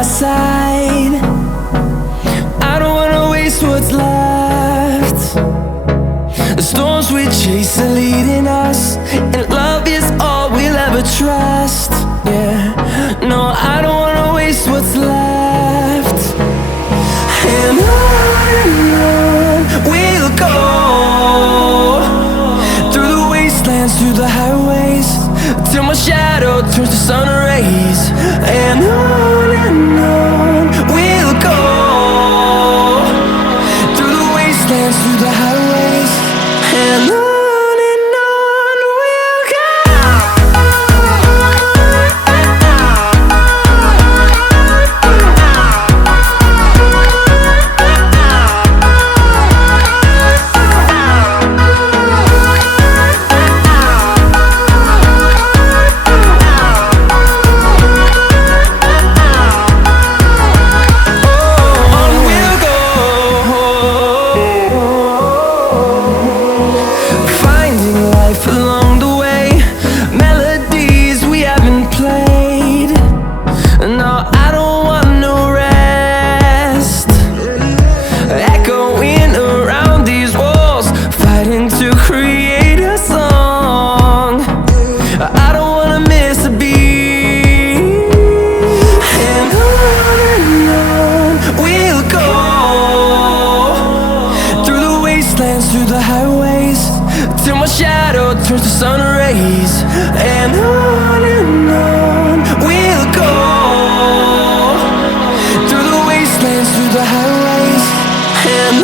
our side. I don't wanna waste what's left. The storms we chase are leading us, and love is all we'll ever trust. Yeah, no, I don't wanna waste what's left. And on we'll go, through the wastelands, through the highways, till my shadow turns to sun rays. And on we'll go, through the wastelands, through the highways, and on we'll go. Along the way, melodies we haven't played. No, I don't want no rest. Echoing around these walls, fighting to create a song. I don't wanna miss a beat. And on we'll go, through the wastelands, through the highways, till my shadow turns to sun rays. And on we'll go, through the wastelands, through the highways, and